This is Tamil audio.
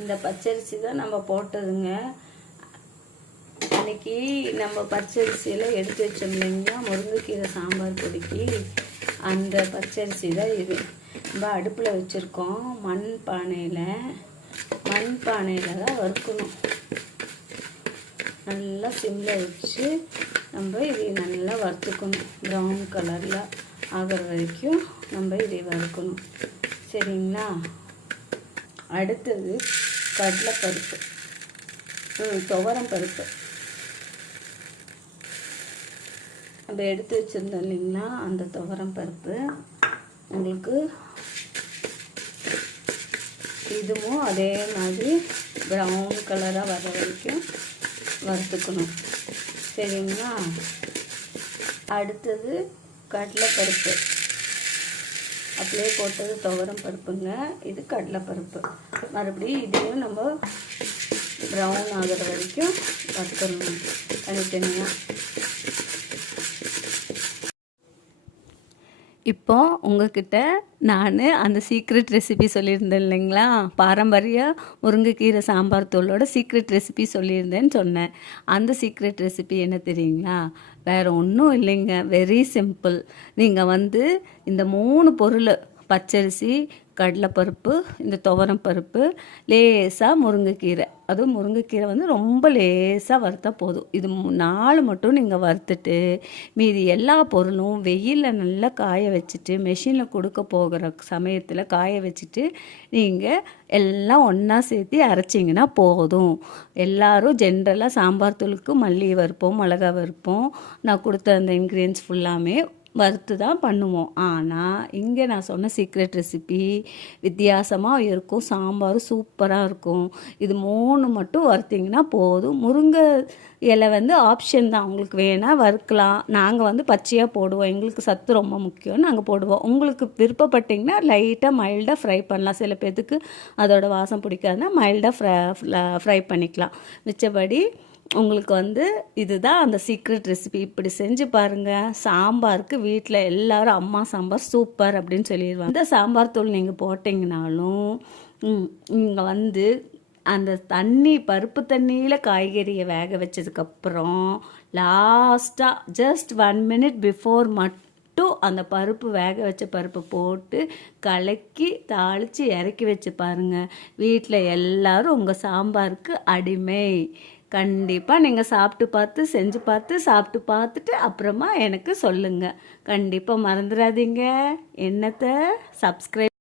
இந்த பச்சரிசி தான் நம்ம போட்டதுங்க. அன்றைக்கி நம்ம பச்சரிசியில் எடுத்து வச்சோம் இல்லைங்களா முருங்கைக்கீரை சாம்பார் பொடிக்கு, அந்த பச்சரிசி தான் இது. நம்ம அடுப்பில் வச்சுருக்கோம் மண் பானையில் தான் வறுக்கணும். நல்லா சிம்மில் வச்சு நம்ம இதை நல்லா வறுத்துக்கணும். ப்ரௌன் கலரில் ஆகிற வரைக்கும் நம்ம இதை வறுக்கணும். சரிங்களா? அடுத்தது கடலைப்பருப்பு, துவரம் பருப்பு நம்ம எடுத்து வச்சுருந்தோம் இல்லைங்களா, அந்த துவரம் பருப்பு உங்களுக்கு இதுவும் அதே மாதிரி ப்ரௌன் கலராக வர வரைக்கும் வறுத்துக்கணும். சரிங்களா? அடுத்தது கடலைப்பருப்பு, அப்படியே போட்டது துவரம் பருப்புங்க, இது கடலைப்பருப்பு. மறுபடியும் இதையும் நம்ம ப்ரௌன் ஆகிற வரைக்கும் வறுத்துடணும் தனித்தனியாக. இப்போ உங்ககிட்ட நான் அந்த சீக்ரெட் ரெசிபி சொல்லியிருந்தேன் இல்லைங்களா, பாரம்பரிய முருங்கைக்கீரை சாம்பார் தூளோட சீக்ரெட் ரெசிபி சொல்லியிருந்தேன்னு சொன்னேன். அந்த சீக்ரெட் ரெசிபி என்ன தெரியுங்களா? வேறு ஒன்றும் இல்லைங்க, வெரி சிம்பிள். நீங்கள் இந்த 3 பொருள், பச்சரிசி, கடலைப்பருப்பு, இந்த துவரம் பருப்பு, லேசாக முருங்கைக்கீரை, அதுவும் முருங்கைக்கீரை ரொம்ப லேசாக வறுத்தா போதும். இது 4 மட்டும் நீங்கள் வறுத்துட்டு மீதி எல்லா பொருளும் வெயிலில் நல்லா காய வச்சுட்டு மெஷினில் கொடுக்க போகிற சமயத்தில் காய வச்சுட்டு நீங்கள் எல்லாம் ஒன்றா சேர்த்து அரைச்சிங்கன்னா போதும். எல்லோரும் ஜென்ரலாக சாம்பார் தூளுக்கு மல்லி வறுப்போம், மிளகா வறுப்போம். நான் கொடுத்த அந்த இன்க்ரீடியன்ஸ் ஃபுல்லாமே வறுத்து தான் பண்ணுவோம். ஆனால் இங்கே நான் சொன்ன சீக்ரெட் ரெசிபி வித்தியாசமாக இருக்கும். சாம்பார் சூப்பராக இருக்கும். இது 3 மட்டும் வறுத்திங்கன்னா போதும். முருங்கை இலை ஆப்ஷன் தான், உங்களுக்கு வேணால் வறுக்கலாம். நாங்கள் பச்சையாக போடுவோம், எங்களுக்கு சத்து ரொம்ப முக்கியம், நாங்கள் போடுவோம். உங்களுக்கு விருப்பப்பட்டிங்கன்னா லைட்டாக மைல்டாக ஃப்ரை பண்ணலாம். சில பேர்த்துக்கு அதோட வாசம் பிடிக்காதுன்னா மைல்டாக ஃப்ரை பண்ணிக்கலாம். மிச்சபடி உங்களுக்கு இதுதான் அந்த சீக்ரெட் ரெசிபி. இப்படி செஞ்சு பாருங்கள். சாம்பாருக்கு வீட்டில் எல்லோரும் அம்மா சாம்பார் சூப்பர் அப்படின்னு சொல்லிடுவாங்க. இந்த சாம்பார் தூள் நீங்கள் போட்டிங்கனாலும் நீங்கள் அந்த பருப்பு தண்ணியில் காய்கறியை வேக வச்சதுக்கப்புறம் லாஸ்ட்டாக ஜஸ்ட் 1 minute பிஃபோர் மட்டும் அந்த பருப்பு, வேக வச்ச பருப்பு போட்டு கலக்கி தாளித்து இறக்கி வச்சு பாருங்கள். வீட்டில் எல்லோரும் உங்கள் சாம்பாருக்கு அடிமை. கண்டிப்பாக நீங்கள் சாப்பிட்டு பார்த்து செஞ்சு பார்த்து சாப்பிட்டு பார்த்துட்டு அப்புறமா எனக்கு சொல்லுங்கள். கண்டிப்பாக மறந்துடாதீங்க. என்னத்தை சப்ஸ்கிரைப்